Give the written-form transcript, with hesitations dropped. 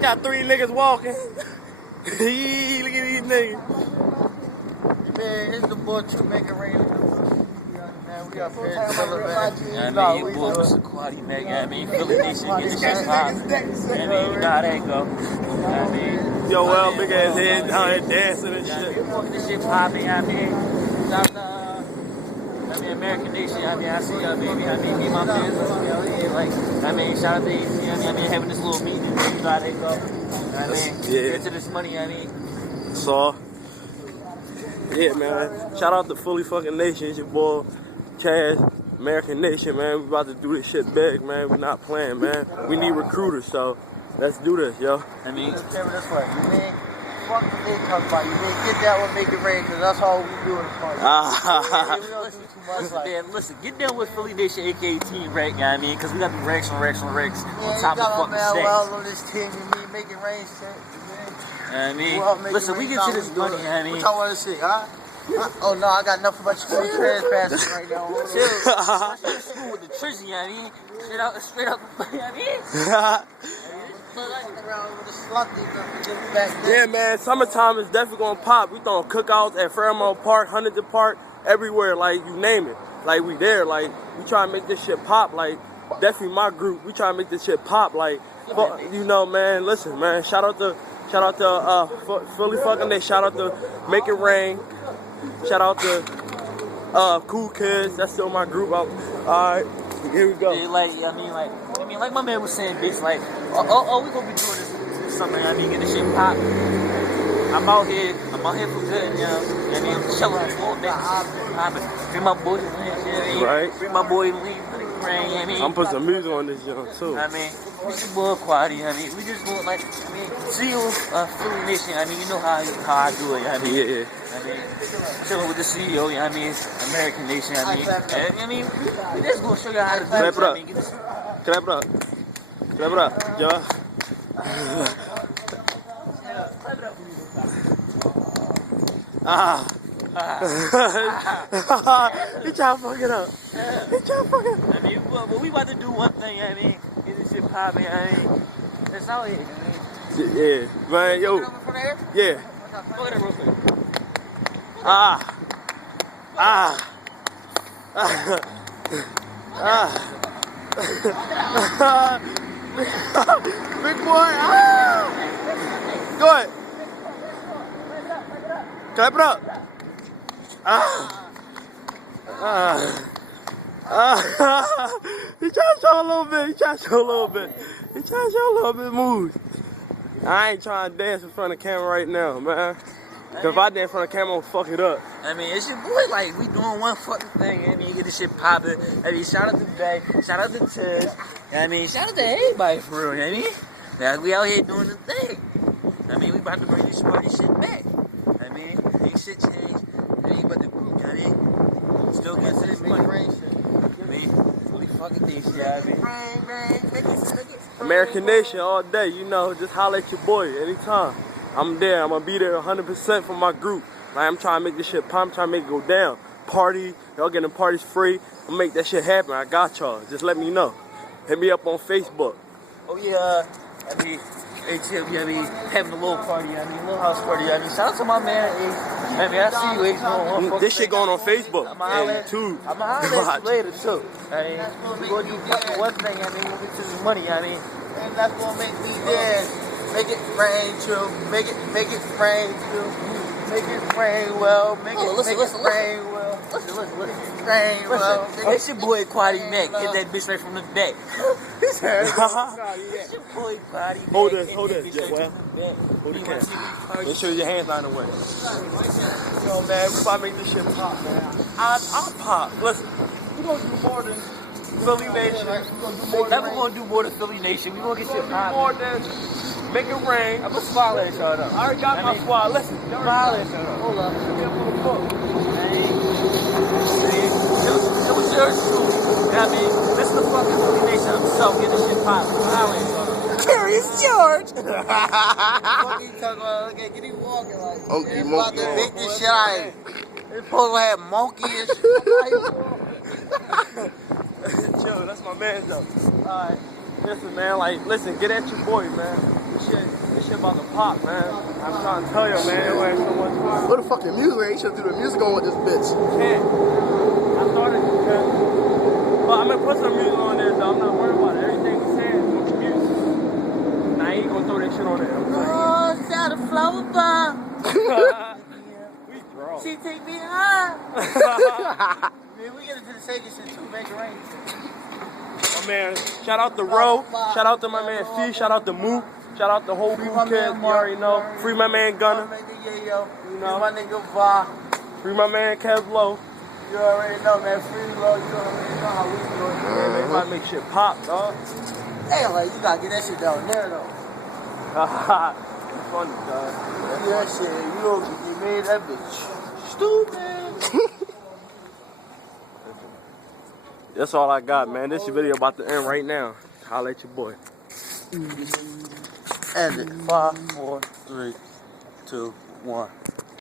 Got 3 niggas walking. Look at these niggas. Man, it's the boy True Making Rain. Man, we got fans I mean, you boy, Mr. Quaddy, man. I mean, Philly Nation get the shit poppin'. I mean, you know how that go. I mean, Yo, well, big ass head down there dancing and shit. We want this shit poppin'. I mean, shout out to American Nation. I mean, I see y'all, baby. I mean, me and my fans, like, I mean, shout out to AC. I mean, having this little meeting. You know how they go. I mean, get to this money. I mean, So, yeah, man. Shout out to Fully Fucking Nation. It's your boy, Chaz, American Nation, man. We about to do this shit big, man. We not playing, man. We need recruiters, so let's do this, yo. I mean, this way. You mean, fuck the big talk about. You mean, get that one, make it rain, because that's all we do in the party. We don't do too much. Man, listen, get down with Philly Nation, aka Team Rack, you know what I mean? Because we got the racks on racks on racks on top of fucking stacks. Well, on this team, you mean, make it rain shit. I mean, listen, we get to this money, I mean. What y'all want to see, huh? Oh no, I got nothing but your transpassing right now. Chill. School with the Trizzy, I mean. Straight up, I mean. Yeah, man, summertime is definitely gonna pop. We throwing cookouts at Fairmont Park, Huntington Park, everywhere, like, you name it. Like, we there, like, we try to make this shit pop, like, definitely my group, we try to make this shit pop, like, you know, man, listen, man, shout out to Fully Fucking Nation, shout out to Make It Rain, shout out to Cool Kids, that's still my group. Alright, here we go. Yeah, I mean, like my man was saying, bitch, like, oh, we gonna be doing this summer, I mean, get this shit pop. I'm out here for good, you know. I mean, I'm chilling all day. Bring my boy to leave, right? Bring my boy to leave. I mean, I'm putting some music on this joint too. I mean, it's your boy Quaddy. I mean, we just want, like, I mean, see you, Philly Nation. I mean, you know how I do it. I mean, yeah. I mean, chilling with the CEO. I mean, American Nation. I mean, we just gonna show you how to do it. I mean, Clap it up. Clap it up, yo. He trying to fuck it up. I mean, but we about to do one thing, I mean, get this shit popping, I mean, it's out here, I mean. Yeah, man, yo. Yeah. Go ahead real quick. Big boy, Go ahead. Clap it up. He trying to show a little bit. He trying to show a little bit moves. I ain't trying to dance in front of the camera right now, man. Cause if I dance in front of the camera, I'm gonna fuck it up. I mean, it's your boy, like, we doing one fucking thing, I mean, get this shit popping. I mean, shout out to Day, shout out to Tiz. I mean, shout out to everybody for real, I mean. Like, we out here doing the thing. I mean, we about to bring this party shit back. I mean, ain't shit changed. It ain't but the group, I mean. Still getting to this money. I mean, fully fucking this shit, I mean. American Nation all day, you know, just holler at your boy anytime. I'm there, I'm gonna be there 100% for my group. Like, I'm trying to make this shit pop, I'm trying to make it go down. Party, y'all getting parties free. I'm gonna make that shit happen, I got y'all. Just let me know. Hit me up on Facebook. Oh yeah, I mean, I mean, having a little party, I mean, a little house party. I mean, shout out to my man, I mean, I see you, H. This shit going on Facebook and too. I'm gonna holler at you later, too. I mean, we're gonna do fucking one thing, I mean, we'll get to this money, I mean. And that's gonna make me dance. Make it rain, true. Make it rain, true. Make it rain well. Make it rain well. Listen. Rain well. It's your boy Quaddy Mac. Get that bitch right from the back. It's your boy Quaddy Mac. Hold this, well. Hold the camera. Make sure your hands not in the way. Yo, man, we about to make this shit pop, man. I'll pop. Listen, we gonna do more than Philly Nation. We're gonna do more than Philly Nation. We gonna get shit popping. More than Make It Rain. I'm gonna smile at y'all though. I already got my squad. Listen, smile at y'all though. Hold up. It was yours truly. I mean, listen to fucking Philly Nation himself get this shit popping. Smile at y'all though. Curious George. What are you talking about? Okay, get him walking like. Okay, about to make this shit out of here. They supposed to have monkey and shit. Chill, that's my man though. Alright. Listen, man, like, listen, get at your boy, man. This shit about to pop, man. I'm trying to tell you, man, it ain't so much fun. What the fuck the music? You should do the music on with this bitch. Can't. I started to cut. But I'm gonna put some music on there, though. I'm not worried about it. Everything we saying is gonna be music. And I ain't gonna throw that shit on there. I'm Oh, shout a flower bomb. We draw. She take me high. Man, we get into the second shit too, make it rain. My man, shout out to Ro, shout out to my man Fee, shout out to Mook, shout out to whole Free crew my kids, man you already know. Mark. Free my man Gunner, You You know know. my nigga Va. free my man Kev Low. You already know, man. Free love. You already know how we do it. Man, they about to make shit pop, dog. Hey, like, you gotta get that shit down there, though. It's funny, dog. That shit, you made that bitch stupid. That's all I got, man. This video about to end right now. Holla at your boy. End it. 5, 4, 3, 2, 1.